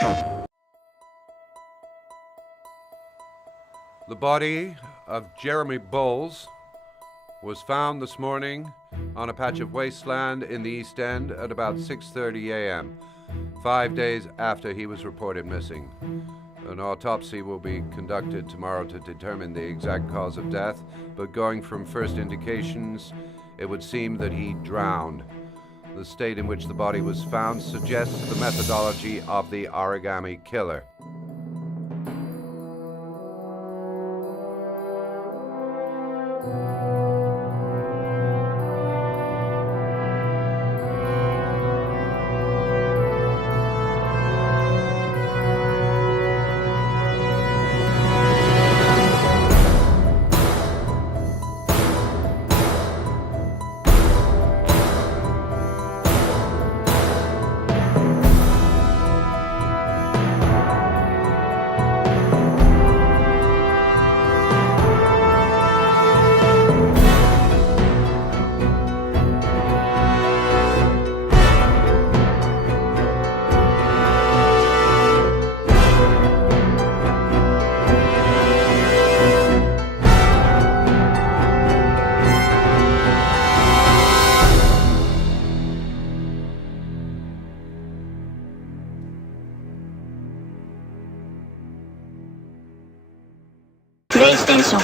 The body of Jeremy Bowles was found this morning on a patch of wasteland in the East End at about 6:30 a.m., 5 days after he was reported missing. An autopsy will be conducted tomorrow to determine the exact cause of death, but going from first indications, it would seem that he drowned. The state in which the body was found suggests the methodology of the origami killer. PlayStation